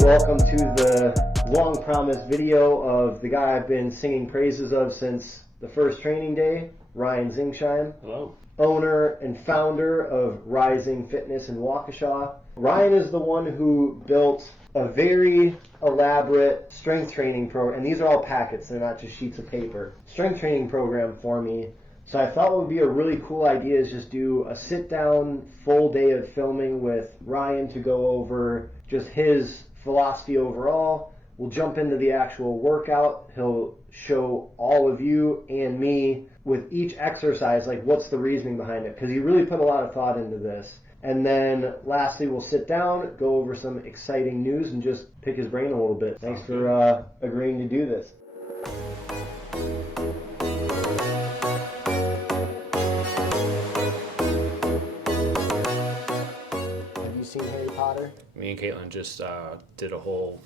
Welcome to the long-promised video of the guy I've been singing praises of since the first training day, Ryan Zingsheim. Hello. Owner and founder of Rising Fitness in Waukesha. Ryan is the one who built a very elaborate strength training program, and these are all packets, they're not just sheets of paper. Strength training program for me. So I thought what would be a really cool idea is just do a sit-down full day of filming with Ryan to go over just his philosophy overall. We'll jump into the actual workout. He'll show all of you and me with each exercise, like what's the reasoning behind it, because he really put a lot of thought into this. And then lastly, we'll sit down, go over some exciting news, and just pick his brain a little bit. Thanks for agreeing to do this. Have you seen Harry Potter? Me and Caitlin just did a whole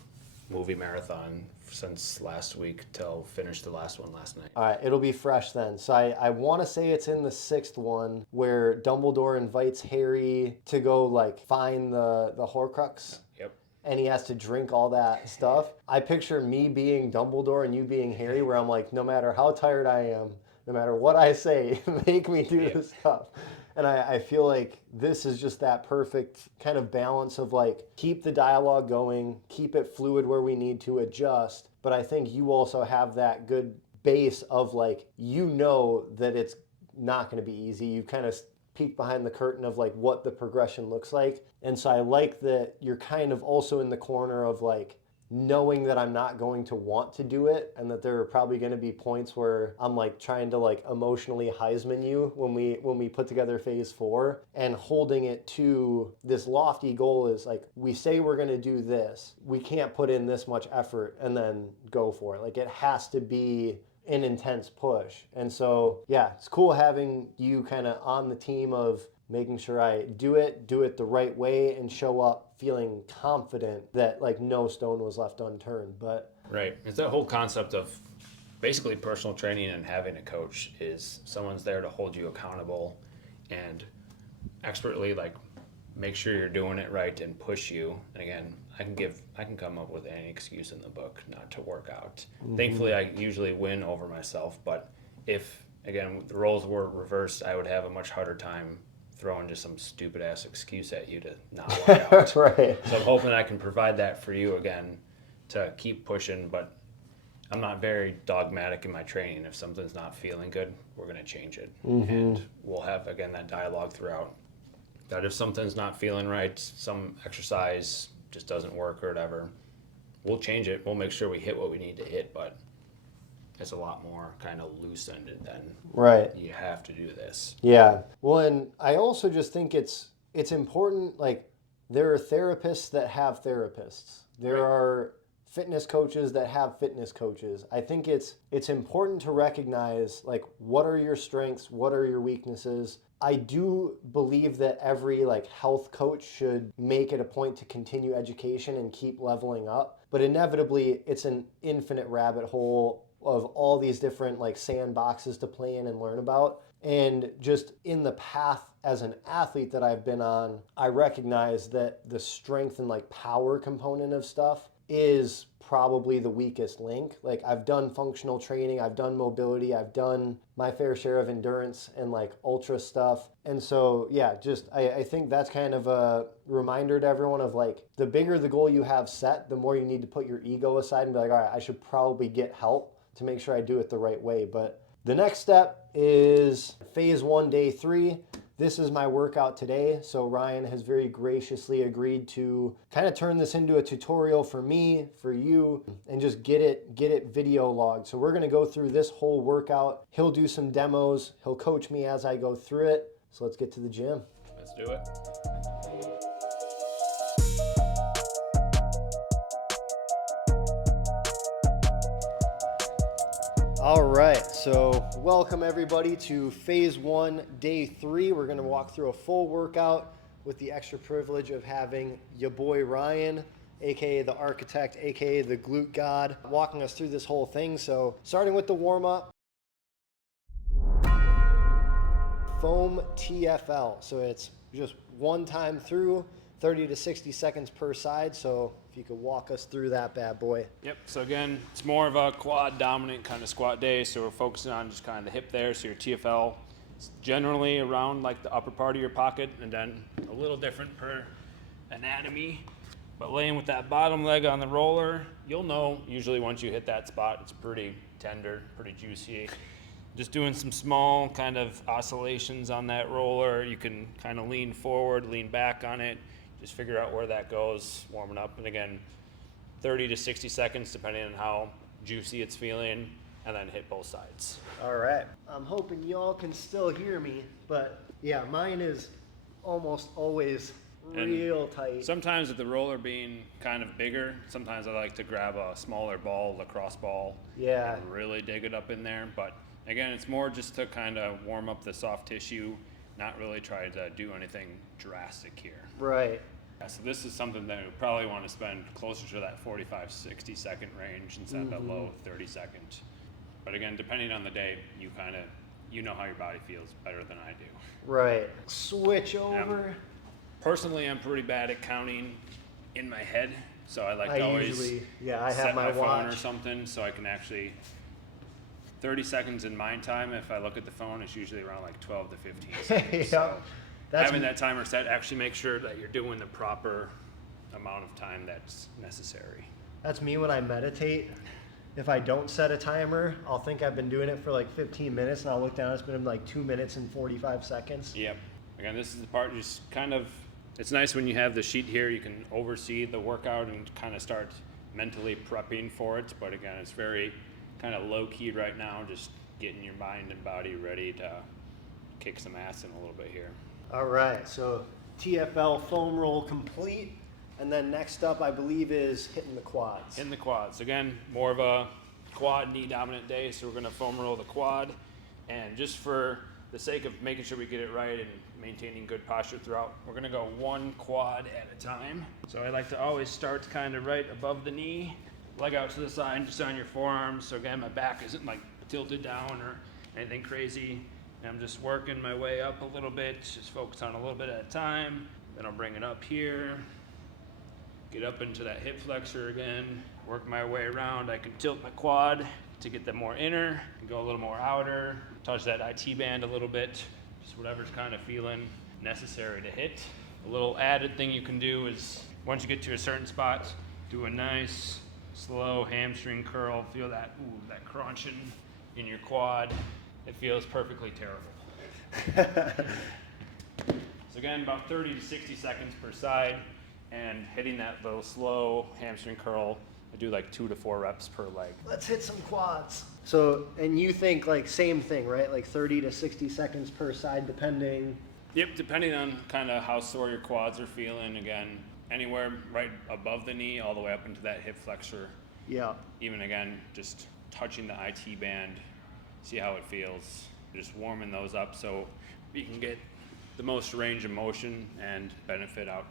movie marathon since last week till finished the last one last night. All right, it'll be fresh then. So I want to say it's in the sixth one where Dumbledore invites Harry to go like find the Horcrux. Yep. And he has to drink all that stuff. I picture me being Dumbledore and you being Harry, where I'm like, no matter how tired I am, no matter what I say, make me do this stuff. And I feel like this is just that perfect kind of balance of like, keep the dialogue going, keep it fluid where we need to adjust. But I think you also have that good base of like, you know that it's not going to be easy. You kind of peek behind the curtain of like what the progression looks like. And so I like that you're kind of also in the corner of like, knowing that I'm not going to want to do it, and that there are probably going to be points where I'm like trying to like emotionally Heisman you when we put together phase 4, and holding it to this lofty goal is like, we say we're going to do this, we can't put in this much effort and then go for it. Like it has to be an intense push. And so yeah, it's cool having you kind of on the team of making sure I do it the right way, and show up feeling confident that like no stone was left unturned. But right, it's that whole concept of basically personal training and having a coach is someone's there to hold you accountable and expertly like make sure you're doing it right and push you. And again, I can come up with any excuse in the book not to work out. Mm-hmm. Thankfully, I usually win over myself, but if again the roles were reversed, I would have a much harder time throwing just some stupid ass excuse at you to not work out. Right. So I'm hoping I can provide that for you again to keep pushing, but I'm not very dogmatic in my training. If something's not feeling good, we're going to change it. Mm-hmm. And we'll have, again, that dialogue throughout. That if something's not feeling right, some exercise just doesn't work or whatever, we'll change it. We'll make sure we hit what we need to hit, but it's a lot more kind of loose-ended than right. You have to do this. Yeah. Well, and I also just think it's important, like there are therapists that have therapists. There right. are fitness coaches that have fitness coaches. I think it's important to recognize like what are your strengths, what are your weaknesses. I do believe that every like health coach should make it a point to continue education and keep leveling up, but inevitably it's an infinite rabbit hole of all these different like sandboxes to play in and learn about. And just in the path as an athlete that I've been on, I recognize that the strength and like power component of stuff is probably the weakest link. Like I've done functional training, I've done mobility, I've done my fair share of endurance and like ultra stuff. And so yeah, just I think that's kind of a reminder to everyone of like, the bigger the goal you have set, the more you need to put your ego aside and be like, all right, I should probably get help to make sure I do it the right way. But the next step is phase 1, day 3. This is my workout today. So Ryan has very graciously agreed to kind of turn this into a tutorial for me, for you, and just get it video logged. So we're gonna go through this whole workout. He'll do some demos. He'll coach me as I go through it. So let's get to the gym. Let's do it. All right, so welcome everybody to phase 1, day 3. We're gonna walk through a full workout with the extra privilege of having your boy Ryan, AKA the architect, AKA the glute god, walking us through this whole thing. So starting with the warm up, foam TFL. So it's just one time through 30 to 60 seconds per side. So if you could walk us through that bad boy. Yep, so again, it's more of a quad dominant kind of squat day, so we're focusing on just kind of the hip there, so your TFL is generally around like the upper part of your pocket, and then a little different per anatomy. But laying with that bottom leg on the roller, you'll know usually once you hit that spot, it's pretty tender, pretty juicy. Just doing some small kind of oscillations on that roller. You can kind of lean forward, lean back on it. Just figure out where that goes, warming up. And again, 30 to 60 seconds, depending on how juicy it's feeling, and then hit both sides. All right. I'm hoping y'all can still hear me, but yeah, mine is almost always real tight. Sometimes with the roller being kind of bigger, sometimes I like to grab a smaller ball, lacrosse ball, Yeah. and really dig it up in there. But again, it's more just to kind of warm up the soft tissue, not really try to do anything drastic here. Right. Yeah, so this is something that we probably want to spend closer to that 45, 60 second range instead of that low 30 second. But again, depending on the day, you know how your body feels better than I do. Right. Switch over. Personally, I'm pretty bad at counting in my head, so I like I to always usually, yeah, I set have my phone or watch. something so I can actually 30 seconds in mind time. If I look at the phone, it's usually around like 12 to 15 seconds. Yeah. So That's having that timer set, actually make sure that you're doing the proper amount of time that's necessary. That's me when I meditate. If I don't set a timer, I'll think I've been doing it for like 15 minutes, and I'll look down, it's been like 2 minutes and 45 seconds. Yep. Again, this is the part just kind of, it's nice when you have the sheet here, you can oversee the workout and kind of start mentally prepping for it. But again, it's very kind of low key right now, just getting your mind and body ready to kick some ass in a little bit here. All right, so TFL foam roll complete. And then next up, I believe, is hitting the quads. In the quads. Again, more of a quad knee dominant day, so we're going to foam roll the quad. And just for the sake of making sure we get it right and maintaining good posture throughout, we're going to go one quad at a time. So I like to always start kind of right above the knee, leg out to the side, just on your forearms. So again, my back isn't like tilted down or anything crazy. And I'm just working my way up a little bit, just focus on a little bit at a time. Then I'll bring it up here. Get up into that hip flexor again, work my way around. I can tilt my quad to get them more inner, go a little more outer, touch that IT band a little bit, just whatever's kind of feeling necessary to hit. A little added thing you can do is once you get to a certain spot, do a nice slow hamstring curl. Feel that, that crunching in your quad. It feels perfectly terrible. So again, about 30 to 60 seconds per side. And hitting that little slow hamstring curl, I do like 2 to 4 reps per leg. Let's hit some quads. So, and you think like same thing, right? Like 30 to 60 seconds per side, depending. Yep, depending on kind of how sore your quads are feeling. Again, anywhere right above the knee, all the way up into that hip flexor. Yeah. Even again, just touching the IT band, see how it feels. Just warming those up so we can get the most range of motion and benefit out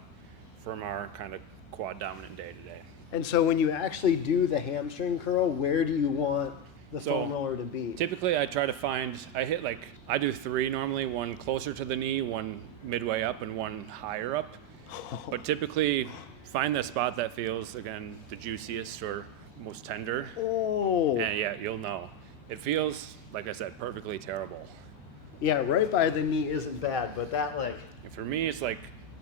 from our kind of quad dominant day today. And so when you actually do the hamstring curl, where do you want the foam roller to be? Typically I try to find, I do 3 normally, one closer to the knee, one midway up, and one higher up. But typically find the spot that feels, again, the juiciest or most tender. Oh. And yeah, you'll know. It feels, like I said, perfectly terrible. Yeah, right by the knee isn't bad, but that like. And for me, it's like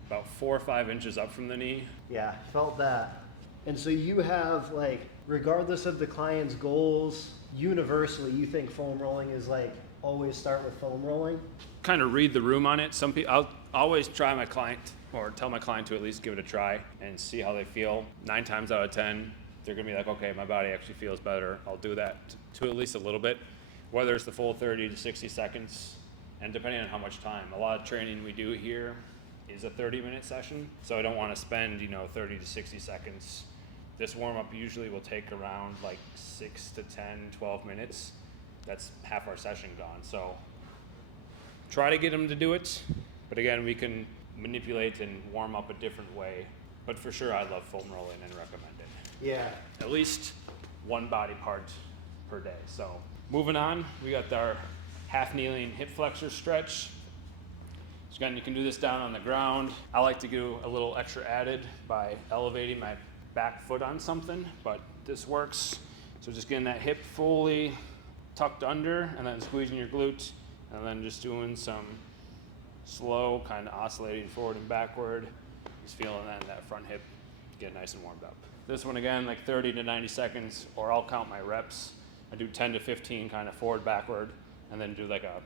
about 4 or 5 inches up from the knee. Yeah, felt that. And so you have like, regardless of the client's goals, universally, you think foam rolling is like always start with foam rolling? Kind of read the room on it. Some people, I'll always try my client or tell my client to at least give it a try and see how they feel. 9 times out of 10, they're gonna be like, okay, my body actually feels better. I'll do that to at least a little bit, whether it's the full 30 to 60 seconds, and depending on how much time. A lot of training we do here is a 30-minute session, so I don't want to spend 30 to 60 seconds. This warm-up usually will take around like 6 to 10, 12 minutes. That's half our session gone. So try to get them to do it, but again, we can manipulate and warm up a different way. But for sure, I love foam rolling and recommend it. Yeah. At least one body part per day. So moving on, we got our half kneeling hip flexor stretch. So again, you can do this down on the ground. I like to do a little extra added by elevating my back foot on something, but this works. So just getting that hip fully tucked under and then squeezing your glutes and then just doing some slow kind of oscillating forward and backward. Just feeling that front hip get nice and warmed up. This one again, like 30 to 90 seconds, or I'll count my reps. I do 10 to 15 kind of forward, backward, and then do like a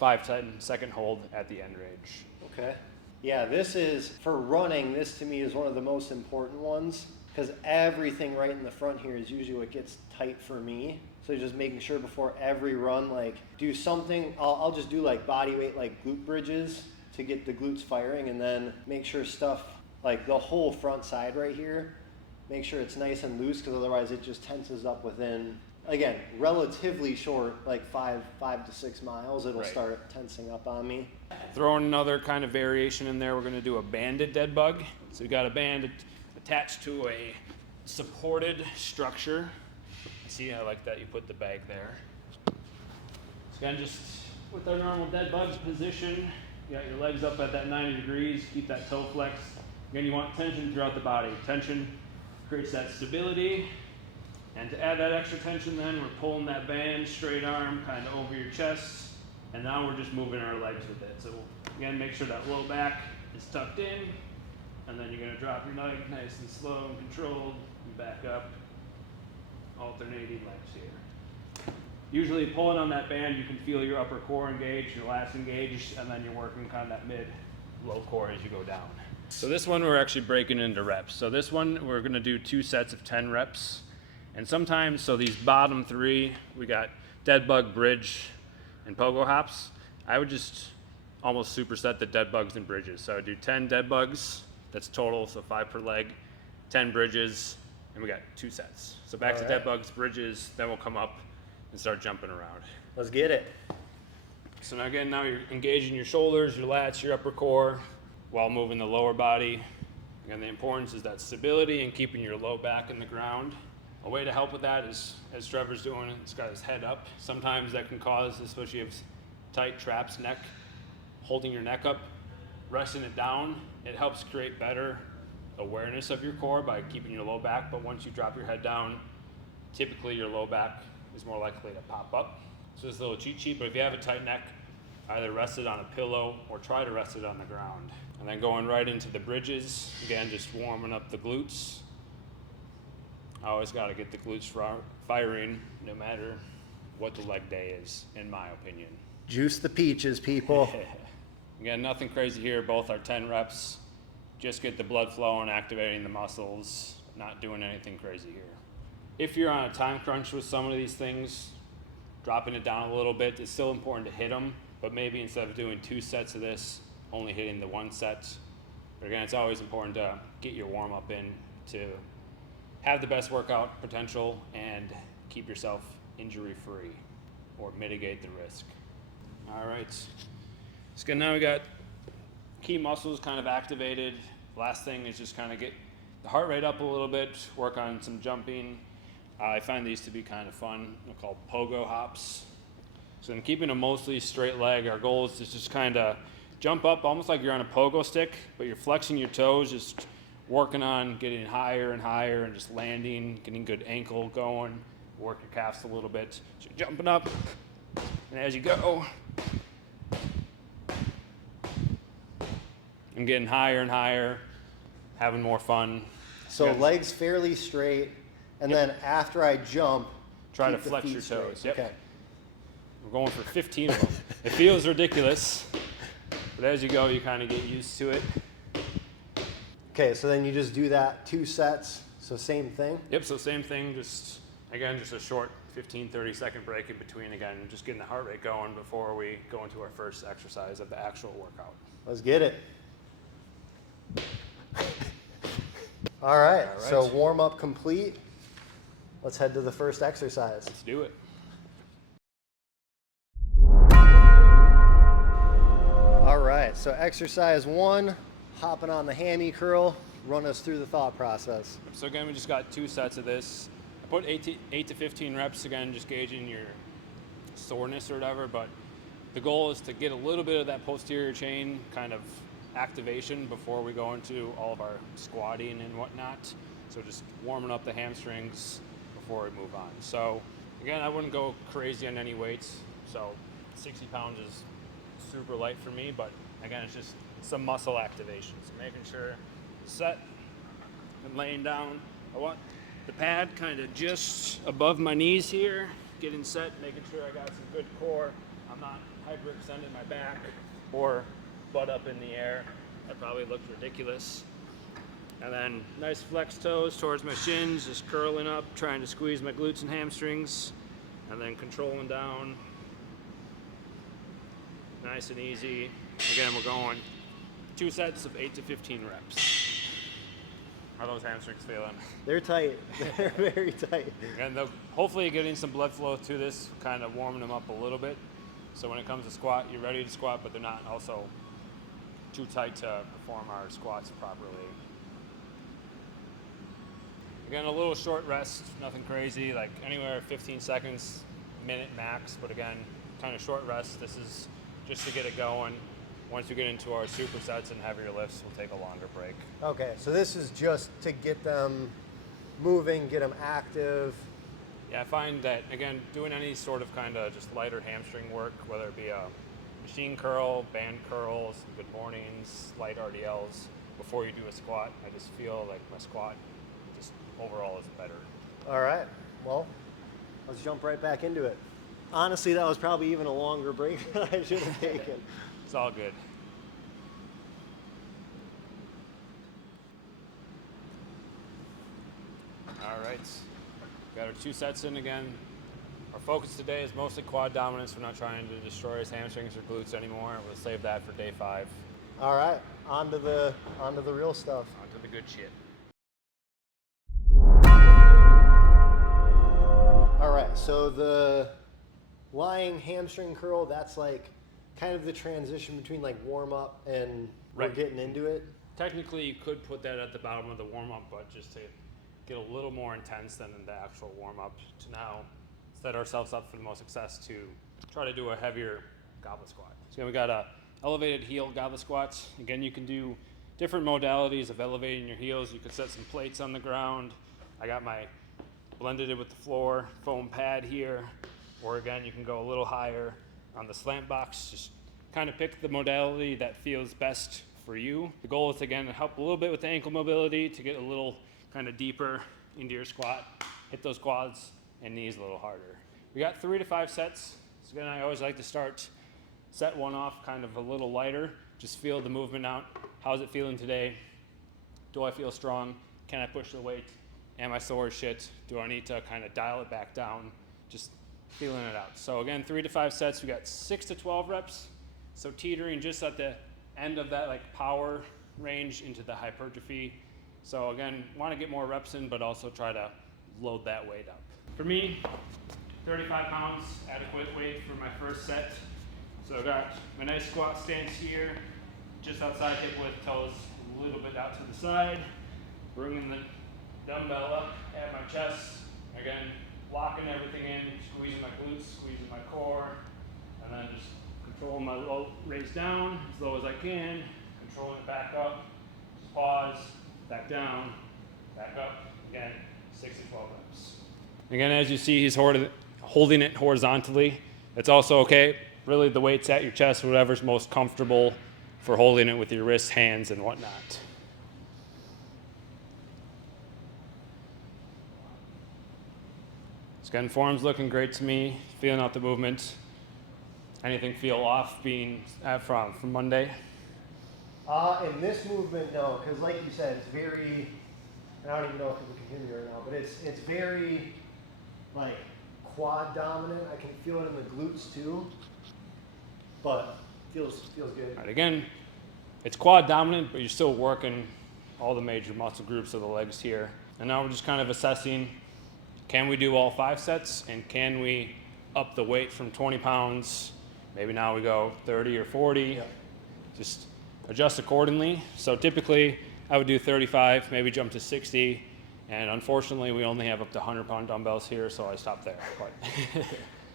5-10 second hold at the end range. Okay. Yeah, this is, for running, this to me is one of the most important ones, because everything right in the front here is usually what gets tight for me. So just making sure before every run, like do something, I'll just do like body weight, like glute bridges to get the glutes firing, and then make sure stuff, like the whole front side right here, make sure it's nice and loose, because otherwise it just tenses up within, again, relatively short, like 5 to 6 miles, it'll start tensing up on me. Throwing another kind of variation in there, we're going to do a banded dead bug. So you got a band attached to a supported structure. See, I like that you put the bag there. So again, just with our normal dead bug position, you got your legs up at that 90 degrees, keep that toe flex. Again, you want tension throughout the body. Tension creates that stability. And to add that extra tension then, we're pulling that band, straight arm, kind of over your chest. And now we're just moving our legs with it. So again, make sure that low back is tucked in. And then you're gonna drop your leg nice and slow and controlled and back up. Alternating legs here. Usually pulling on that band, you can feel your upper core engaged, your lats engaged, and then you're working kind of that mid-low core as you go down. So this one we're actually breaking into reps. So this one we're gonna do 2 sets of 10 reps. And sometimes, so these bottom 3, we got dead bug, bridge, and pogo hops. I would just almost superset the dead bugs and bridges. So I would do 10 dead bugs, that's total, so 5 per leg, 10 bridges, and we got 2 sets. So back to dead bugs, bridges, then we'll come up and start jumping around. Let's get it. So now again, now you're engaging your shoulders, your lats, your upper core, while moving the lower body. Again, the importance is that stability and keeping your low back in the ground. A way to help with that is, as Trevor's doing, it's got his head up. Sometimes that can cause, especially if it's tight traps, neck, holding your neck up, resting it down. It helps create better awareness of your core by keeping your low back, but once you drop your head down, typically your low back is more likely to pop up. So this is a little cheat sheet, but if you have a tight neck, either rest it on a pillow or try to rest it on the ground. And then going right into the bridges, again, just warming up the glutes. I always got to get the glutes firing no matter what the leg day is, in my opinion. Juice the peaches, people. Again, nothing crazy here. Both are 10 reps. Just get the blood flowing, activating the muscles, not doing anything crazy here. If you're on a time crunch with some of these things, dropping it down a little bit, it's still important to hit them, but maybe instead of doing 2 sets of this, only hitting the 1 set. But again, it's always important to get your warm up in to have the best workout potential and keep yourself injury free or mitigate the risk. All right, so now we got key muscles kind of activated. Last thing is just kind of get the heart rate up a little bit, work on some jumping. I find these to be kind of fun. They're called pogo hops. So in keeping a mostly straight leg, our goal is to just kind of jump up almost like you're on a pogo stick, but you're flexing your toes, just working on getting higher and higher and just landing, getting good ankle going, work your calves a little bit. So you're jumping up, and as you go, and getting higher and higher, having more fun. So legs fairly straight, and then after I jump, try to keep the flex feet your straight. toes. Yep. Okay. We're going for 15 of them. It feels ridiculous, but as you go, you kind of get used to it. Okay, so then you just do that 2 sets, so same thing? Yep, so same thing, just a short 15, 30-second break in between, again, just getting the heart rate going before we go into our first exercise of the actual workout. Let's get it. All right, so warm up complete. Let's head to the first exercise. Let's do it. All right, so exercise 1, hopping on the hammy curl. Run us through the thought process. So again, we just got 2 sets of this. I put 8 to 15 reps, again, just gauging your soreness or whatever, but The goal is to get a little bit of that posterior chain kind of activation before we go into all of our squatting and whatnot. So just warming up the hamstrings before we move on. So again, I wouldn't go crazy on any weights. So 60 pounds is super light for me, but again, it's just some muscle activation. So making sure set and laying down. I want the pad kind of just above my knees here, getting set, making sure I got some good core. I'm not hyperextending my back or butt up in the air. That probably looks ridiculous. And then nice flex toes towards my shins, just curling up, trying to squeeze my glutes and hamstrings, and then controlling down. Nice and easy. Again, we're going 2 sets of 8 to 15 reps. How are those hamstrings feeling? They're tight. They're very tight. And hopefully getting some blood flow to this, kind of warming them up a little bit. So when it comes to squat, you're ready to squat, but they're not also too tight to perform our squats properly. Again, a little short rest, nothing crazy, like anywhere 15 seconds, minute max, but again, kind of short rest. This is just to get it going. Once we get into our supersets and heavier lifts, we'll take a longer break. Okay, so this is just to get them moving, get them active. Yeah, I find that, again, doing any sort of kind of just lighter hamstring work, whether it be a machine curl, band curls, good mornings, light RDLs, before you do a squat, I just feel like my squat just overall is better. All right, well, let's jump right back into it. Honestly, that was probably even a longer break than I should have taken. It's all good. All right, got our 2 sets in again. Our focus today is mostly quad dominance. We're not trying to destroy his hamstrings or glutes anymore. We'll save that for day 5. All right, on to the real stuff. On to the good shit. All right, so the lying hamstring curl, that's like kind of the transition between like warm up and we're Right. getting into it. Technically, you could put that at the bottom of the warm-up, but just to get a little more intense than the actual warm-up to now set ourselves up for the most success to try to do a heavier goblet squat. So we got a elevated heel goblet squats. Again, you can do different modalities of elevating your heels. You could set some plates on the ground. I got my blended it with the floor foam pad here, or again, you can go a little higher on the slant box. Just kind of pick the modality that feels best for you. The goal is, again, to help a little bit with the ankle mobility, to get a little kind of deeper into your squat, hit those quads and knees a little harder. We got 3 to 5 sets. So again, I always like to start set 1 off kind of a little lighter. Just feel the movement out. How's it feeling today? Do I feel strong? Can I push the weight? Am I sore as shit? Do I need to kind of dial it back down? Just feeling it out. So again, 3 to 5 sets. We got 6 to 12 reps. So teetering just at the end of that like power range into the hypertrophy. So again, want to get more reps in, but also try to load that weight up. For me, 35 pounds, adequate weight for my first set. So I got my nice squat stance here, just outside hip width, toes a little bit out to the side. Bringing the dumbbell up at my chest. Again, locking everything in, squeezing my glutes, squeezing my core, and then just controlling my low raise down as low as I can, controlling it back up, just pause, back down, back up. Again, 6 to 12 reps. Again, as you see, he's holding it horizontally. It's also okay. Really, the weight's at your chest, whatever's most comfortable for holding it with your wrists, hands, and whatnot. Again, form's looking great to me. Feeling out the movement. Anything feel off being from Monday? In this movement, no, because like you said, it's very, I don't even know if people can hear me right now, but it's very like quad dominant. I can feel it in the glutes too, but feels good. All right, again, it's quad dominant, but you're still working all the major muscle groups of the legs here. And now we're just kind of assessing, can we do all 5 sets, and can we up the weight from 20 pounds? Maybe now we go 30 or 40. Yeah. Just adjust accordingly. So typically I would do 35, maybe jump to 60. And unfortunately we only have up to 100-pound dumbbells here, so I stopped there. But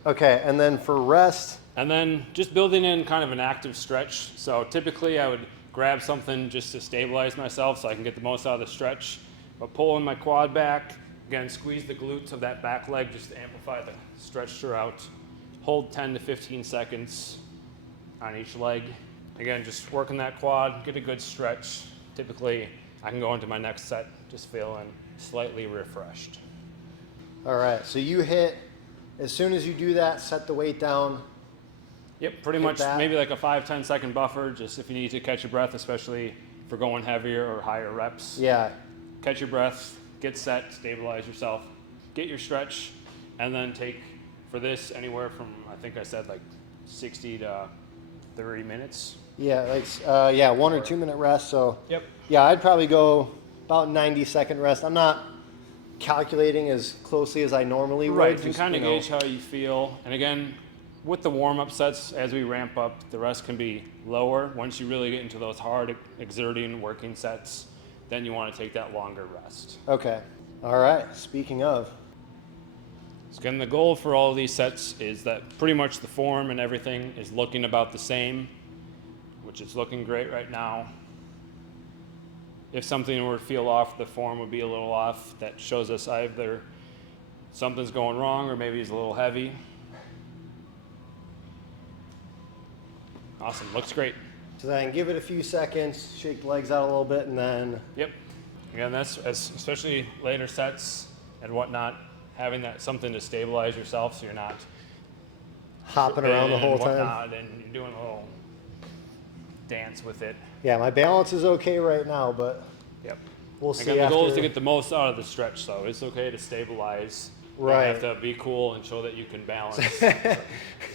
Okay, and then for rest, And then just building in kind of an active stretch. So typically I would grab something just to stabilize myself so I can get the most out of the stretch. But pulling my quad back, again, squeeze the glutes of that back leg just to amplify the stretch throughout. Hold 10 to 15 seconds on each leg. Again, just working that quad, get a good stretch. Typically, I can go into my next set just feeling slightly refreshed. all right, so you hit, as soon as you do that, set the weight down. Yep, pretty Hit much that. maybe like a 5-10 second buffer, just if you need to catch your breath, especially if we're going heavier or higher reps. Yeah, Catch your breath, get set, stabilize yourself, get your stretch, and then take, for this, anywhere from, I think I said like 60 to 30 minutes. yeah, like 1 or 2 minute rest. So Yep. yeah, I'd probably go about 90-second rest. I'm not calculating as closely as I normally would. Right, and just, kind of you know. gauge how you feel. And again, with the warm-up sets, as we ramp up, the rest can be lower. Once you really get into those hard exerting working sets, then you want to take that longer rest. Okay, all right, speaking of. So again, the goal for all of these sets is that pretty much the form and everything is looking about the same, which is looking great right now. If something were to feel off, the form would be a little off. That shows us either something's going wrong or maybe it's a little heavy. Awesome, looks great. So then give it a few seconds, shake the legs out a little bit, and then, Yep. Again, that's especially later sets and whatnot, having that something to stabilize yourself so you're not hopping around the whole and time. whatnot, and you're doing a little dance with it. Yeah, my balance is okay right now, but Yep. we'll see Again, the goal is after. to get the most out of the stretch, so it's okay to stabilize. Right. You have to be cool and show that you can balance. So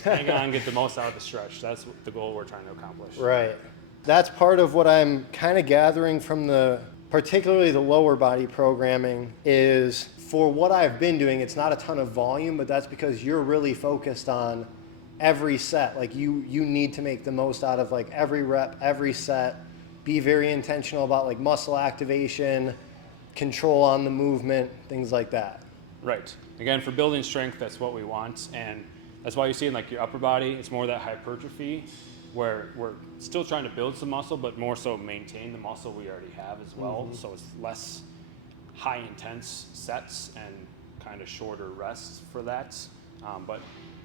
hang on, get the most out of the stretch. That's the goal we're trying to accomplish. Right. That's part of what I'm kind of gathering from particularly the lower body programming is for what I've been doing, it's not a ton of volume, but that's because you're really focused on every set. Like you need to make the most out of like every rep, every set, be very intentional about like muscle activation, control on the movement, things like that. Right. Again, for building strength, that's what we want, and that's why you see in like your upper body, it's more that hypertrophy, where we're still trying to build some muscle, but more so maintain the muscle we already have as well. Mm-hmm. So it's less high intense sets and kind of shorter rests for that.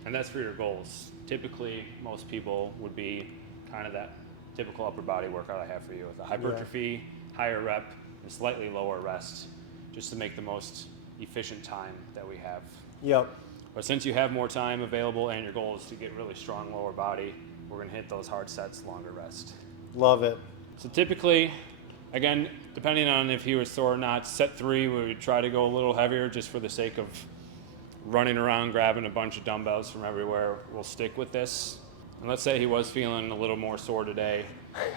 And that's for your goals. Typically, most people would be kind of that typical upper body workout I have for you with a hypertrophy, higher rep, and slightly lower rest, just to make the most efficient time that we have. Yep. But since you have more time available and your goal is to get really strong lower body, we're going to hit those hard sets, longer rest. Love it. So typically, again, depending on if he was sore or not, set 3 we would try to go a little heavier just for the sake of running around grabbing a bunch of dumbbells from everywhere. We'll stick with this. And let's say he was feeling a little more sore today.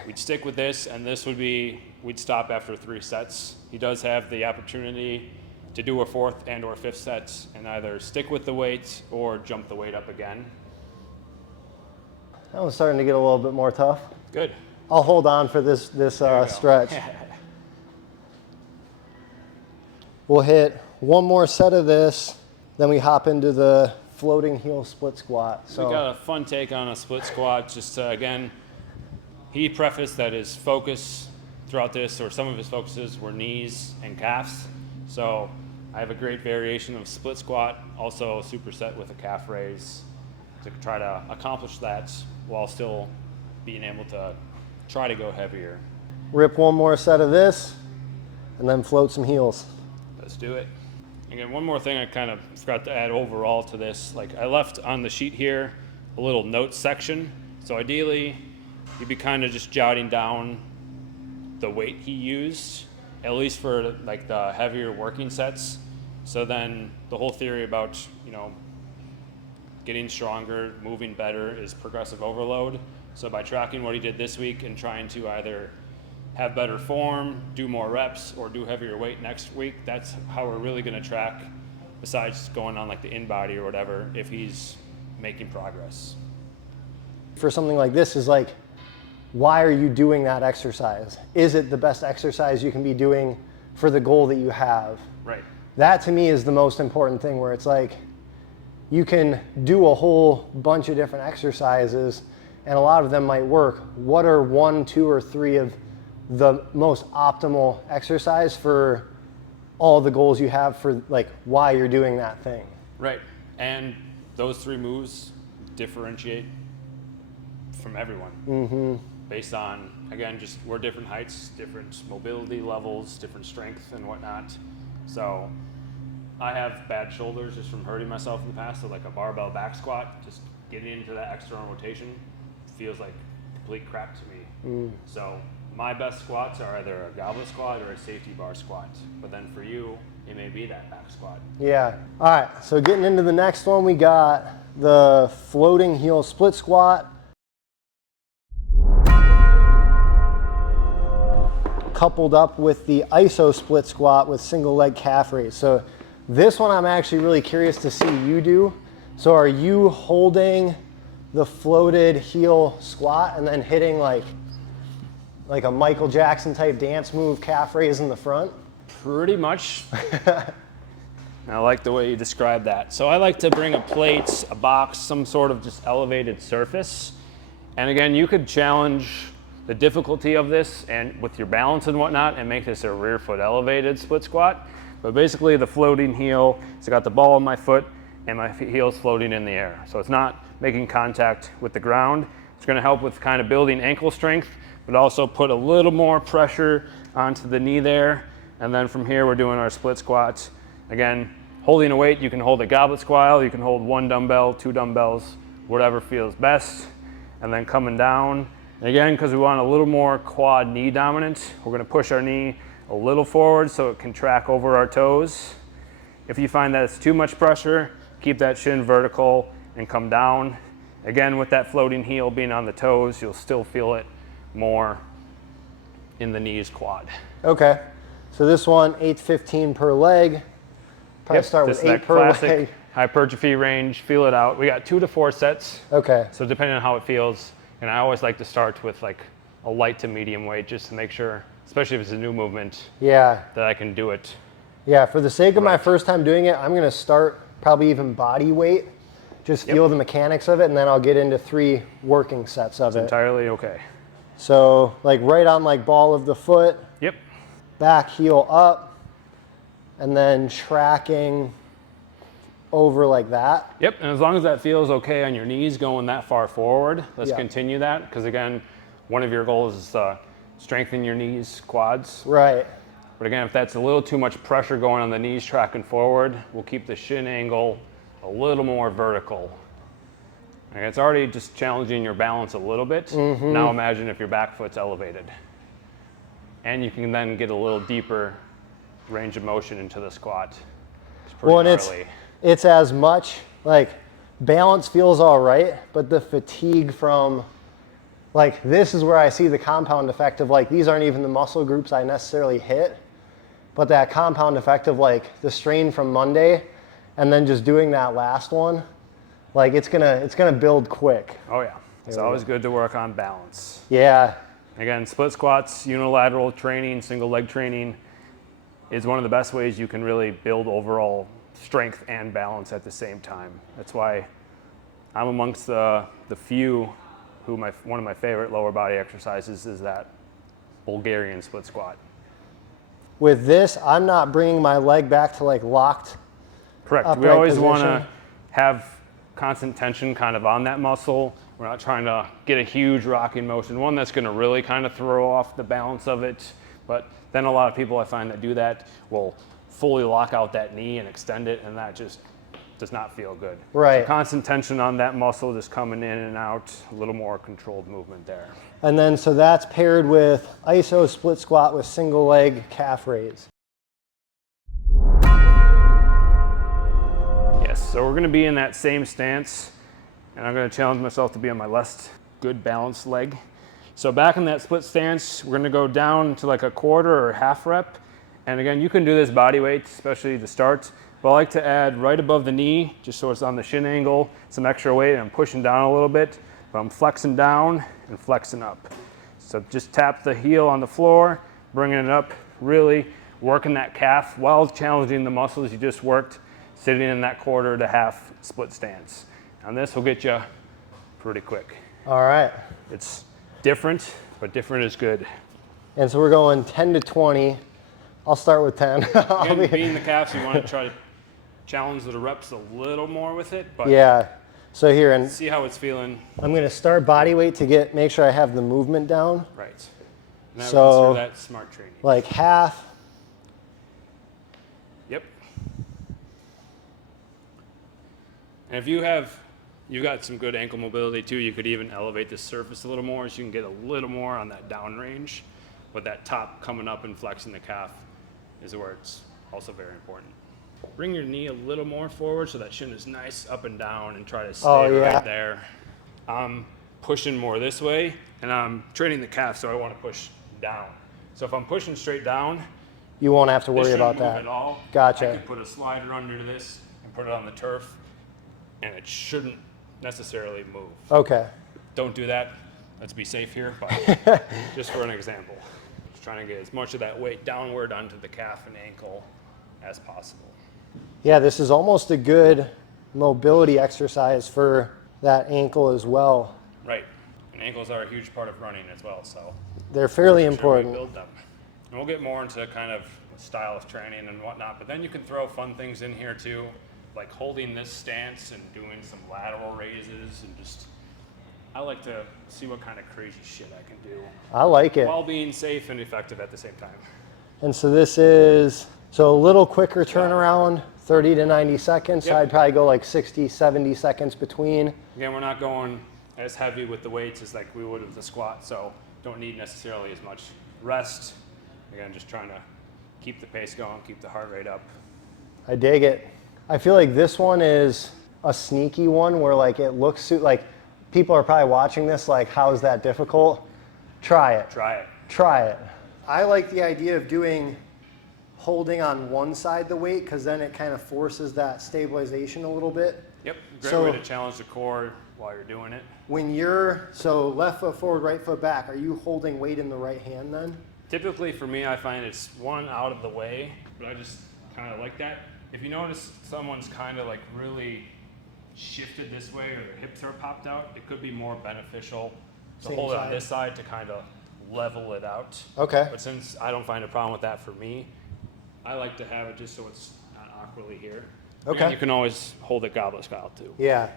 We'd stick with this, and this would be, we'd stop after 3 sets. He does have the opportunity to do a 4th and or 5th set and either stick with the weight or jump the weight up again. That one's starting to get a little bit more tough. Good. I'll hold on for this stretch. We'll hit one more set of this, then we hop into the floating heel split squat. So We got a fun take on a split squat. Just again, he prefaced that his focus throughout this, or some of his focuses, were knees and calves. So I have a great variation of split squat, also a superset with a calf raise to try to accomplish that while still being able to try to go heavier. rip one more set of this, and then float some heels. Let's do it. Again, one more thing I kind of forgot to add overall to this. Like I left on the sheet here a little notes section. So ideally, you'd be kind of just jotting down the weight he used, at least for like the heavier working sets. So then the whole theory about, getting stronger, moving better is progressive overload. So by tracking what he did this week and trying to either have better form, do more reps, or do heavier weight next week, that's how we're really going to track, besides going on like the in-body or whatever, if he's making progress. For something like this is like, why are you doing that exercise? Is it the best exercise you can be doing for the goal that you have? Right. That to me is the most important thing, where it's like, you can do a whole bunch of different exercises and a lot of them might work. What are 1, 2, or 3 of the most optimal exercise for all the goals you have for like why you're doing that thing? Right. And those 3 moves differentiate from everyone based on, again, just we're different heights, different mobility levels, different strength and whatnot. So I have bad shoulders just from hurting myself in the past. So like a barbell back squat, just getting into that external rotation feels like complete crap to me. So my best squats are either a goblet squat or a safety bar squat. But then for you, it may be that back squat. Yeah. All right. So getting into the next one, we got the floating heel split squat. Coupled up with the iso split squat with single leg calf raise. So this one I'm actually really curious to see you do. So are you holding the floated heel squat and then hitting like a Michael Jackson type dance move calf raise in the front? Pretty much. I like the way you describe that. So I like to bring a plate, a box, some sort of just elevated surface. And again, you could challenge the difficulty of this and with your balance and whatnot and make this a rear foot elevated split squat. But basically the floating heel, so I got the ball on my foot and my heel's floating in the air. So it's not making contact with the ground. It's gonna help with kind of building ankle strength, but also put a little more pressure onto the knee there. And then from here, we're doing our split squats. Again, holding a weight, you can hold a goblet squat, you can hold 1 dumbbell, 2 dumbbells, whatever feels best. And then coming down. And again, because we want a little more quad knee dominant, we're gonna push our knee a little forward so it can track over our toes. If you find that it's too much pressure, keep that shin vertical and come down. Again, with that floating heel being on the toes, you'll still feel it more in the knees quad. Okay. So this one, 8 to 15 per leg. Probably start with 8 per leg. Hypertrophy range, feel it out. We got 2 to 4 sets. Okay. So depending on how it feels, and I always like to start with like a light to medium weight just to make sure, especially if it's a new movement, yeah, that I can do it. Yeah, for the sake of my first time doing it, I'm gonna start probably even body weight, just feel the mechanics of it, and then I'll get into 3 working sets of it. Entirely okay. So like right on like ball of the foot, Yep. back heel up, and then tracking over like that. Yep, and as long as that feels okay on your knees going that far forward, let's continue that. Because again, one of your goals is to strengthen your knees, quads. Right. But again, if that's a little too much pressure going on the knees tracking forward, we'll keep the shin angle a little more vertical. And it's already just challenging your balance a little bit. Now imagine if your back foot's elevated. And you can then get a little deeper range of motion into the squat. It's pretty gnarly. It's as much like balance feels all right, but the fatigue from like this is where I see the compound effect of like these aren't even the muscle groups I necessarily hit, but that compound effect of like the strain from Monday and then just doing that last one, like it's gonna build quick. Oh yeah, it's always good to work on balance. Yeah. Again, split squats, unilateral training, single leg training is one of the best ways you can really build overall strength and balance at the same time. That's why I'm amongst the few who one of my favorite lower body exercises is that Bulgarian split squat. With this, I'm not bringing my leg back to like locked. Correct. We always want to have constant tension kind of on that muscle. We're not trying to get a huge rocking motion, one that's going to really kind of throw off the balance of it. But then a lot of people I find that do that will fully lock out that knee and extend it, and that just does not feel good. Right. So constant tension on that muscle, just coming in and out, a little more controlled movement there. And then so that's paired with iso split squat with single leg calf raise. Yes, so we're gonna be in that same stance, and I'm gonna challenge myself to be on my less good balanced leg. So back in that split stance, we're gonna go down to like a quarter or half rep. And again, you can do this body weight, especially to start, but I like to add right above the knee, just so it's on the shin angle, some extra weight, and I'm pushing down a little bit, but I'm flexing down and flexing up. So just tap the heel on the floor, bringing it up, really working that calf while challenging the muscles you just worked, sitting in that quarter to half split stance. And this will get you pretty quick. All right. It's different, but different is good. And so we're going 10 to 20. I'll start with 10. Again, being the calves, you want to try to challenge the reps a little more with it, but yeah. So here, and see how it's feeling. I'm going to start body weight to make sure I have the movement down. Right. And I would So, consider that smart training. Like half. Yep. And if you've got some good ankle mobility too, you could even elevate the surface a little more so you can get a little more on that down range. But that top coming up and flexing the calf is where it's also very important. Bring your knee a little more forward so that shin is nice up and down, and try to stay right there. I'm pushing more this way, and I'm training the calf, so I want to push down. So if I'm pushing straight down, you won't have to worry about that at all. Gotcha. I can put a slider under this and put it on the turf, and it shouldn't necessarily move. Okay. Don't do that. Let's be safe here, but just for an example. Just trying to get as much of that weight downward onto the calf and ankle as possible. Yeah, this is almost a good mobility exercise for that ankle as well. Right. And ankles are a huge part of running as well, so they're fairly make sure we important. build them. And we'll get more into kind of style of training and whatnot, but then you can throw fun things in here too, like holding this stance and doing some lateral raises, and just, I like to see what kind of crazy shit I can do I like it. while being safe and effective at the same time. And so this is, so a little quicker turnaround, 30 to 90 seconds. Yep. So I'd probably go like 60, 70 seconds between. Again, we're not going as heavy with the weights as like we would with the squat, so don't need necessarily as much rest. Again, just trying to keep the pace going, keep the heart rate up. I dig it. I feel like this one is a sneaky one where like it looks like people are probably watching this like, how is that difficult? Try it. Try it. Try it. I like the idea of holding on one side the weight, because then it kind of forces that stabilization a little bit. Yep, great So- way to challenge the core while you're doing it. When you're, so left foot forward, right foot back, are you holding weight in the right hand then? Typically for me, I find it's one out of the way, but I just kind of like that. If you notice someone's kind of like really shifted this way, or their hips are popped out, it could be more beneficial to Same hold it on side. this side to kind of level it out. Okay. But since I don't find a problem with that for me, I like to have it just so it's not awkwardly here. Okay. And you can always hold it goblet style too. Yeah.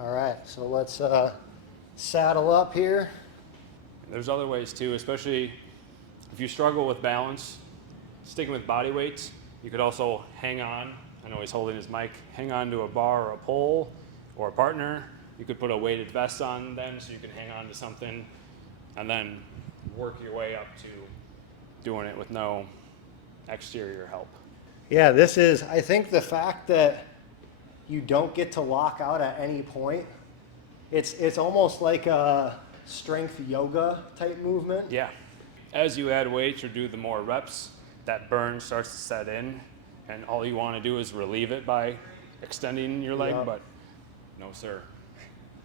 All right, so let's saddle up here. There's other ways too, especially if you struggle with balance, sticking with body weights, you could also hang on. I know he's holding his mic. Hang on to a bar or a pole or a partner. You could put a weighted vest on then so you can hang on to something, and then work your way up to doing it with no exterior help. Yeah, this is, I think the fact that you don't get to lock out at any point, it's almost like a strength yoga type movement. Yeah. As you add weights or do the more reps, that burn starts to set in, and all you want to do is relieve it by extending your leg, Yeah. but no sir.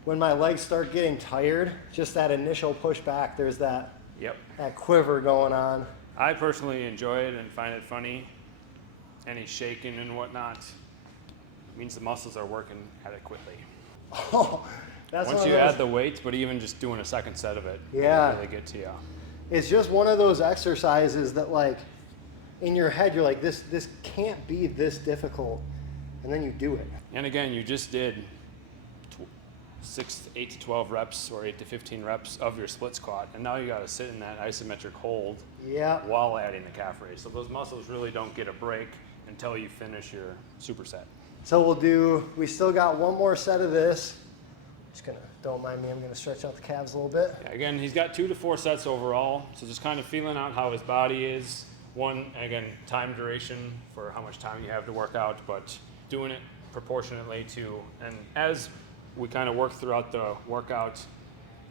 When my legs start getting tired, just that initial push back, there's that Yep. quiver going on. I personally enjoy it and find it funny. Any shaking and whatnot means the muscles are working adequately. Oh, that's Once one you of those, add the weights, but even just doing a second set of it, Yeah. will really get to you. it's just one of those exercises that like in your head you're like, this can't be this difficult, and then you do it. And again, you just did 8 to 12 reps or 8 to 15 reps of your split squat, and now you got to sit in that isometric hold Yeah. while adding the calf raise. So those muscles really don't get a break until you finish your superset. So we still got one more set of this. Just gonna, don't mind me, I'm gonna stretch out the calves a little bit. Yeah, again, he's got 2 to 4 sets overall, so just kind of feeling out how his body is. One, again, time duration for how much time you have to work out, but doing it proportionately to, and as we kind of work throughout the workout,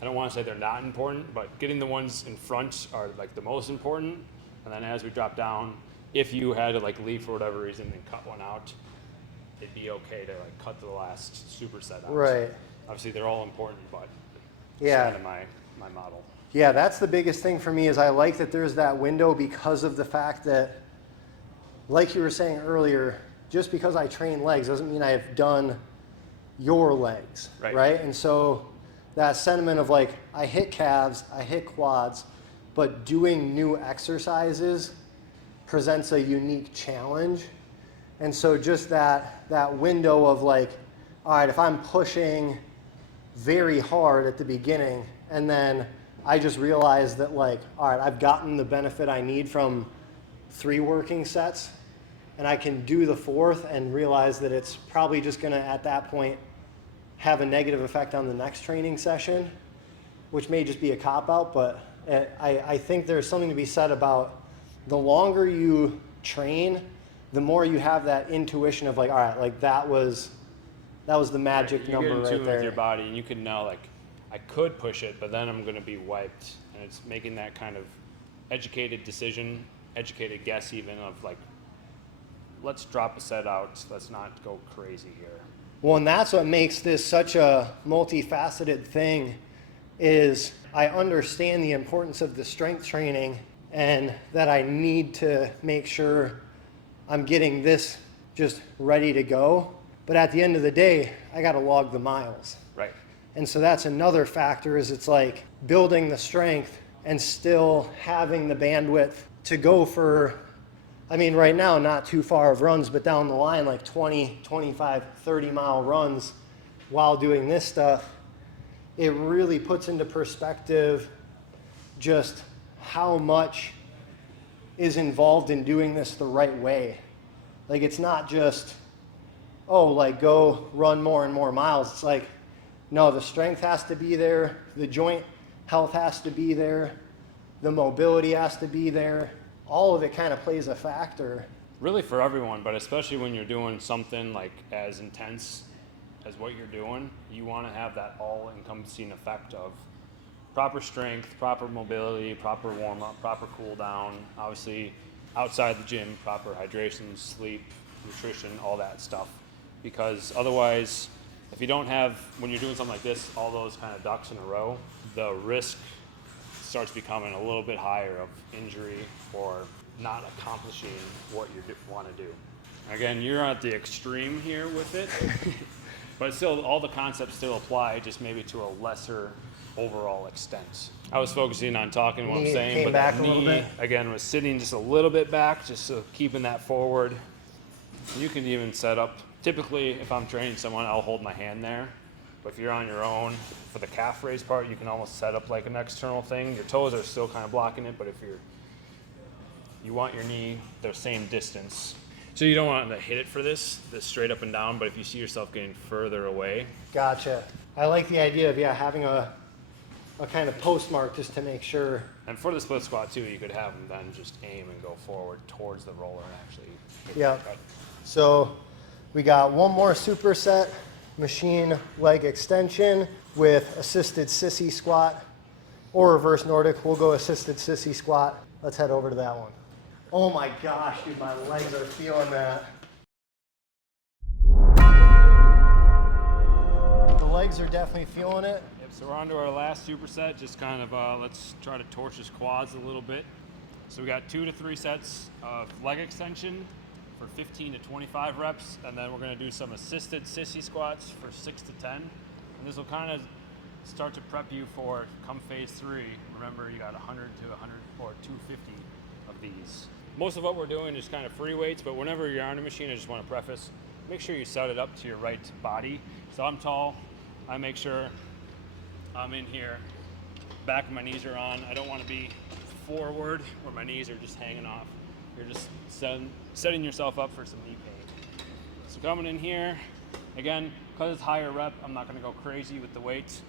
I don't want to say they're not important, but getting the ones in front are like the most important. And then as we drop down, if you had to like leave for whatever reason and cut one out, it'd be okay to like cut the last superset out. Right. Obviously they're all important, but Yeah. it's kind of my model. Yeah, that's the biggest thing for me is I like that there's that window because of the fact that, like you were saying earlier, just because I train legs doesn't mean I've done your legs, right? And so that sentiment of like, I hit calves, I hit quads, but doing new exercises presents a unique challenge. And so just that window of like, all right, if I'm pushing very hard at the beginning and then I just realized that like, all right, I've gotten the benefit I need from 3 working sets and I can do the 4th and realize that it's probably just gonna at that point have a negative effect on the next training session, which may just be a cop-out, but I think there's something to be said about the longer you train, the more you have that intuition of like, all right, like that was the magic number right there. You get in tune with your body, and you can know like, I could push it, but then I'm going to be wiped. And it's making that kind of educated decision, educated guess even of like, let's drop a set out. Let's not go crazy here. Well, and that's what makes this such a multifaceted thing is I understand the importance of the strength training and that I need to make sure I'm getting this just ready to go. But at the end of the day, I got to log the miles. Right. And so that's another factor is it's like building the strength and still having the bandwidth to go for, I mean, right now, not too far of runs, but down the line, like 20, 25, 30-mile runs while doing this stuff. It really puts into perspective just how much is involved in doing this the right way. Like, it's not just, oh, like go run more and more miles. It's like, no, the strength has to be there, the joint health has to be there, the mobility has to be there. All of it kind of plays a factor. Really for everyone, but especially when you're doing something like as intense as what you're doing, you want to have that all-encompassing effect of proper strength, proper mobility, proper warm-up, proper cool-down, obviously outside the gym, proper hydration, sleep, nutrition, all that stuff. Because otherwise, if you don't have, when you're doing something like this, all those kind of ducks in a row, the risk starts becoming a little bit higher of injury or not accomplishing what you want to do. Again, you're at the extreme here with it, but still, all the concepts still apply, just maybe to a lesser overall extent. I was focusing on talking what I'm saying, but back the knee, again, was sitting just a little bit back, just so keeping that forward. You can even set up, typically, if I'm training someone, I'll hold my hand there. But if you're on your own, for the calf raise part, you can almost set up like an external thing. Your toes are still kind of blocking it, but if you want your knee the same distance. So you don't want to hit it for this straight up and down, but if you see yourself getting further away. Gotcha. I like the idea of, having a kind of postmark just to make sure. And for the split squat too, you could have them then just aim and go forward towards the roller and actually. Yeah. So we got one more superset, machine leg extension with assisted sissy squat or reverse Nordic. We'll go assisted sissy squat. Let's head over to that one. Oh my gosh, dude, my legs are feeling that. The legs are definitely feeling it. Yep, so we're on to our last superset, just kind of let's try to torch his quads a little bit. So we got 2 to 3 sets of leg extension for 15 to 25 reps, and then we're going to do some assisted sissy squats for 6 to 10. And this will kind of start to prep you for come phase 3. Remember, you got 100 to 100 or 250 of these. Most of what we're doing is kind of free weights, but whenever you're on a machine, I just want to preface, make sure you set it up to your right body. So I'm tall, I make sure I'm in here, back of my knees are on. I don't want to be forward where my knees are just hanging off. You're just setting yourself up for some knee pain. So coming in here, again, because it's higher rep, I'm not going to go crazy with the weights.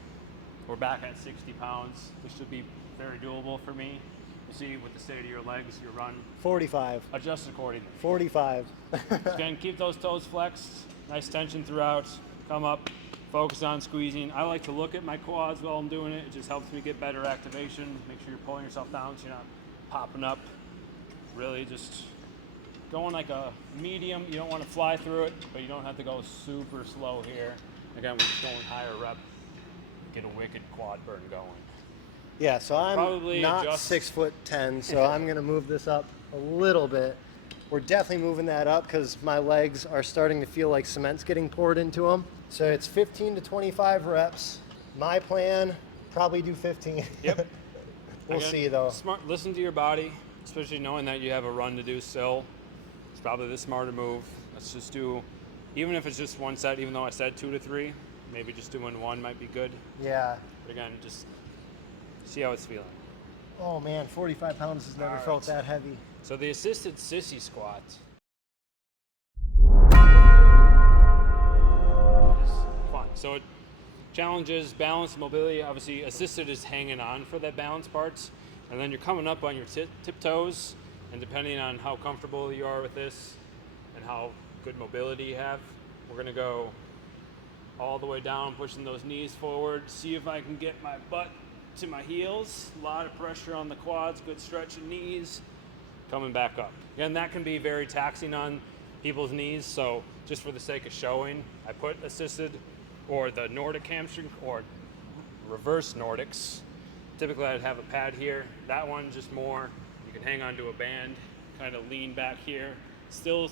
We're back at 60 pounds. This should be very doable for me. You see, with the state of your legs, your run. 45. Adjust accordingly. 45. Again, keep those toes flexed. Nice tension throughout. Come up. Focus on squeezing. I like to look at my quads while I'm doing it. It just helps me get better activation. Make sure you're pulling yourself down so you're not popping up. Really just going like a medium. You don't want to fly through it, but you don't have to go super slow here. Again, we're just going higher rep. Get a wicked quad burn going. Yeah, so I'm Probably not adjust. 6'10", so I'm going to move this up a little bit. We're definitely moving that up because my legs are starting to feel like cement's getting poured into them. So it's 15 to 25 reps. My plan, probably do 15. Yep. We'll Again, see though. Smart. Listen to your body, especially knowing that you have a run to do still. It's probably the smarter move. Let's just do, even if it's just one set, even though I said 2 to 3, maybe just doing one might be good. Yeah. But again, just see how it's feeling. Oh man, 45 pounds has never All felt right. that heavy. So the assisted sissy squat is fun. So it challenges balance, mobility. Obviously, assisted is hanging on for that balance parts, and then you're coming up on your tiptoes. And depending on how comfortable you are with this and how good mobility you have, we're gonna go all the way down, pushing those knees forward. See if I can get my butt to my heels. A lot of pressure on the quads, good stretch in knees. Coming back up. Again, that can be very taxing on people's knees, so just for the sake of showing, I put assisted or the Nordic hamstring or reverse Nordics. Typically I'd have a pad here. That one just more, you can hang onto a band, kind of lean back here. Still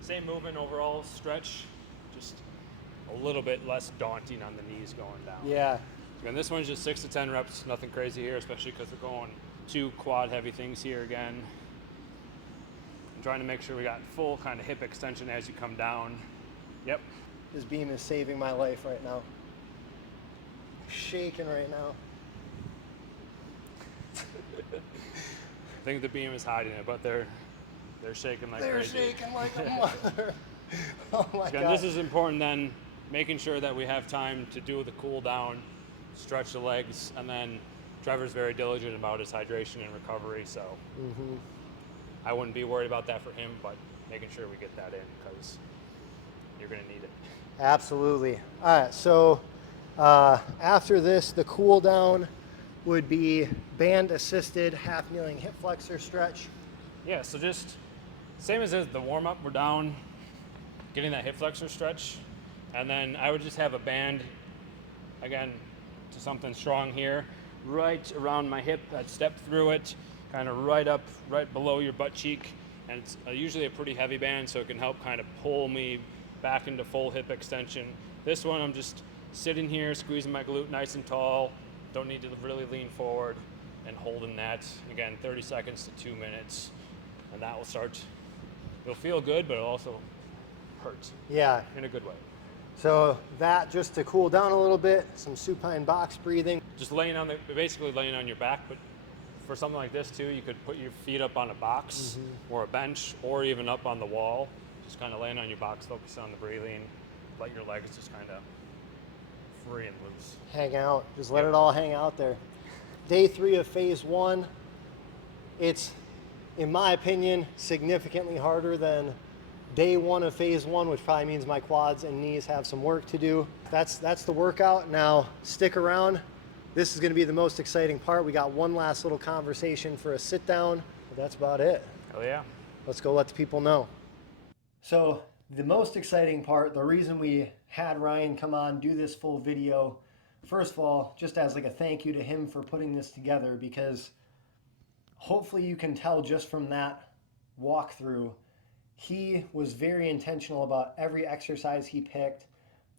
same movement overall, stretch, just a little bit less daunting on the knees going down. Yeah. Again, this one's just 6 to 10 reps, nothing crazy here, especially because we're going 2 quad heavy things here again. I'm trying to make sure we got full kind of hip extension as you come down. Yep. This beam is saving my life right now. Shaking right now. I think the beam is hiding it, but they're shaking like They're crazy. shaking like a mother. Oh my Again, God. this is important then, making sure that we have time to do the cool down, stretch the legs, and then Trevor's very diligent about his hydration and recovery, so I wouldn't be worried about that for him, but making sure we get that in because you're going to need it. Absolutely. All right, so after this, the cool down would be band assisted half kneeling hip flexor stretch. Yeah, so just same as the warm up, we're down, getting that hip flexor stretch, and then I would just have a band, again, to something strong here, right around my hip. I'd step through it, kind of right up, right below your butt cheek, and it's usually a pretty heavy band, so it can help kind of pull me back into full hip extension. This one, I'm just sitting here, squeezing my glute nice and tall, don't need to really lean forward, and holding that, again, 30 seconds to 2 minutes, and that will start, it'll feel good, but it'll also hurt. Yeah. In a good way. So that just to cool down a little bit, some supine box breathing. Just basically laying on your back, but for something like this too, you could put your feet up on a box or a bench or even up on the wall. Just kind of laying on your box, focus on the breathing, let your legs just kind of free and loose. Hang out, just let it all hang out there. Day 3 of phase 1, it's, in my opinion, significantly harder than day 1 of phase 1, which probably means my quads and knees have some work to do. That's the workout. Now stick around. This is going to be the most exciting part. We got one last little conversation for a sit down, but that's about it. Hell yeah. Let's go let the people know. So the most exciting part, the reason we had Ryan come on, do this full video, first of all, just as like a thank you to him for putting this together, because hopefully you can tell just from that walkthrough, he was very intentional about every exercise he picked,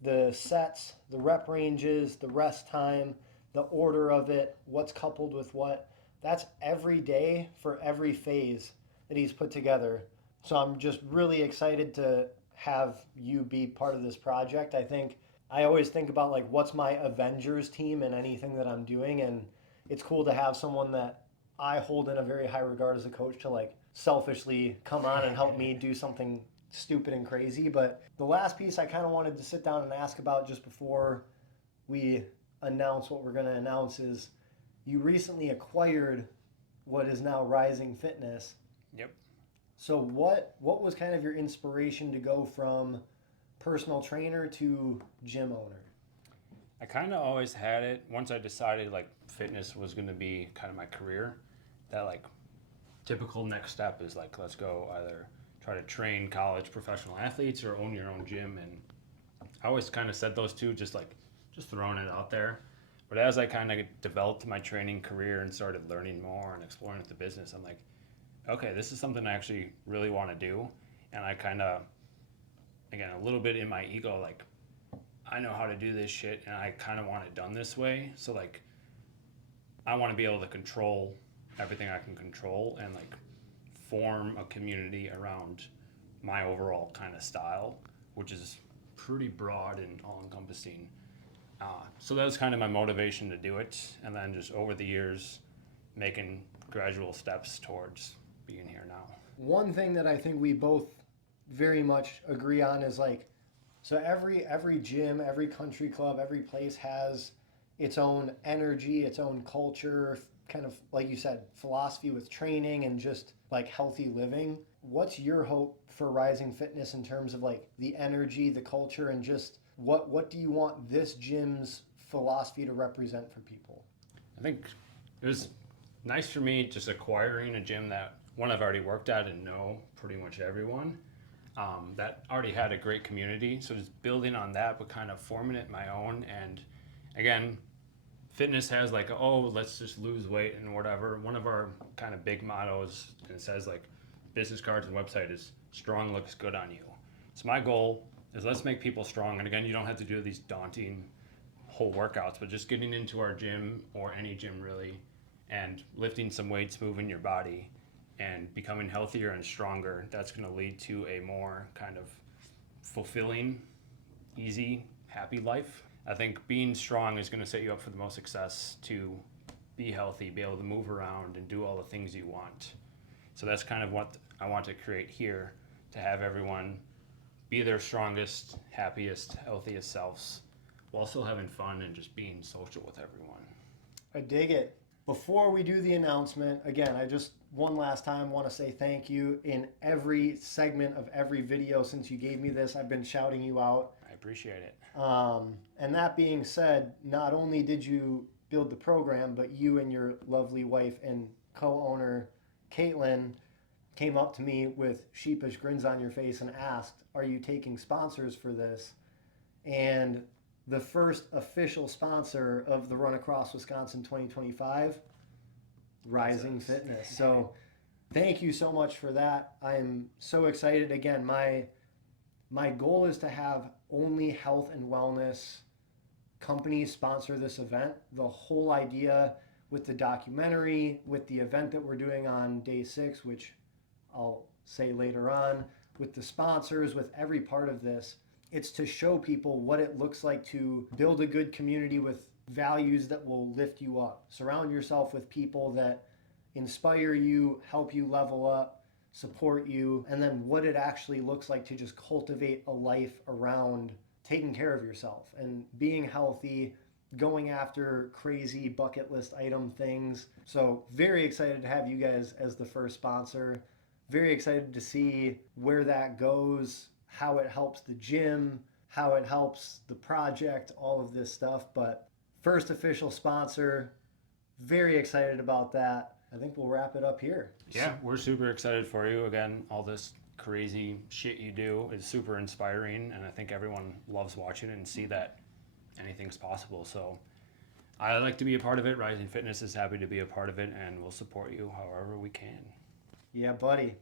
the sets, the rep ranges, the rest time, the order of it, what's coupled with what. That's every day for every phase that he's put together. So I'm just really excited to have you be part of this project. I always think about like what's my Avengers team in anything that I'm doing, and it's cool to have someone that I hold in a very high regard as a coach to like selfishly come on and help me do something stupid and crazy. But the last piece I kind of wanted to sit down and ask about just before we announce what we're going to announce is you recently acquired what is now Rising Fitness. Yep. So what was kind of your inspiration to go from personal trainer to gym owner? I kind of always had it. Once I decided like fitness was going to be kind of my career, that like typical next step is like, let's go either try to train college professional athletes or own your own gym. And I always kind of said those two, just throwing it out there. But as I kind of developed my training career and started learning more and exploring with the business, I'm like, okay, this is something I actually really want to do. And I kind of, again, a little bit in my ego, like, I know how to do this shit and I kind of want it done this way. So, like, I want to be able to control everything I can control and, like, form a community around my overall kind of style, which is pretty broad and all encompassing. So that was kind of my motivation to do it. And then just over the years, making gradual steps towards being here now. One thing that I think we both very much agree on is like, so every gym, every country club, every place has its own energy, its own culture, kind of like you said, philosophy with training and just like healthy living. What's your hope for Rising Fitness in terms of like the energy, the culture, and just what do you want this gym's philosophy to represent for people? I think it was nice for me just acquiring a gym that one I've already worked at and know pretty much everyone. That already had a great community, so just building on that, but kind of forming it my own. And again, fitness has like, oh, let's just lose weight and whatever. One of our kind of big mottos, and it says like business cards and website, is strong looks good on you. So my goal is let's make people strong. And again, you don't have to do these daunting whole workouts, but just getting into our gym or any gym really and lifting some weights, moving your body and becoming healthier and stronger. That's going to lead to a more kind of fulfilling, easy, happy life. I think being strong is going to set you up for the most success to be healthy, be able to move around and do all the things you want. So that's kind of what I want to create here, to have everyone be their strongest, happiest, healthiest selves while still having fun and just being social with everyone. I dig it. Before we do the announcement, again, I just one last time want to say thank you. In every segment of every video since you gave me this, I've been shouting you out. I appreciate it. And that being said, not only did you build the program, but you and your lovely wife and co-owner, Caitlin, came up to me with sheepish grins on your face and asked, are you taking sponsors for this? And the first official sponsor of the Run Across Wisconsin 2025, Rising Fitness. So thank you so much for that. I'm so excited. Again, my goal is to have only health and wellness companies sponsor this event. The whole idea with the documentary, with the event that we're doing on day 6, which I'll say later on, with the sponsors, with every part of this, it's to show people what it looks like to build a good community with values that will lift you up. Surround yourself with people that inspire you, help you level up, support you, and then what it actually looks like to just cultivate a life around taking care of yourself and being healthy, going after crazy bucket list item things. So very excited to have you guys as the first sponsor. Very excited to see where that goes, how it helps the gym, how it helps the project, all of this stuff. But first official sponsor, very excited about that. I think we'll wrap it up here. Yeah, we're super excited for you. Again, all this crazy shit you do is super inspiring, and I think everyone loves watching it and see that anything's possible. So I like to be a part of it. Rising Fitness is happy to be a part of it, and we'll support you however we can. Yeah, buddy.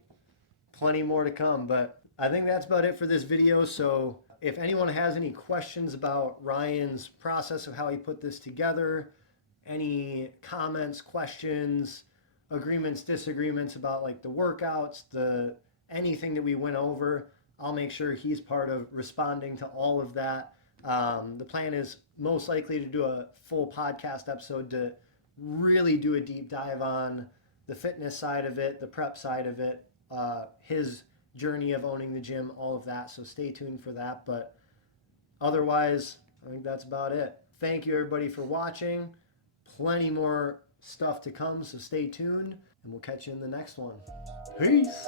Plenty more to come, but I think that's about it for this video. So if anyone has any questions about Ryan's process of how he put this together, any comments, questions, agreements, disagreements about like the workouts, anything that we went over, I'll make sure he's part of responding to all of that. The plan is most likely to do a full podcast episode to really do a deep dive on the fitness side of it, the prep side of it, his journey of owning the gym, all of that. So stay tuned for that. But otherwise, I think that's about it. Thank you everybody for watching. Plenty more stuff to come, so stay tuned, and we'll catch you in the next one. Peace.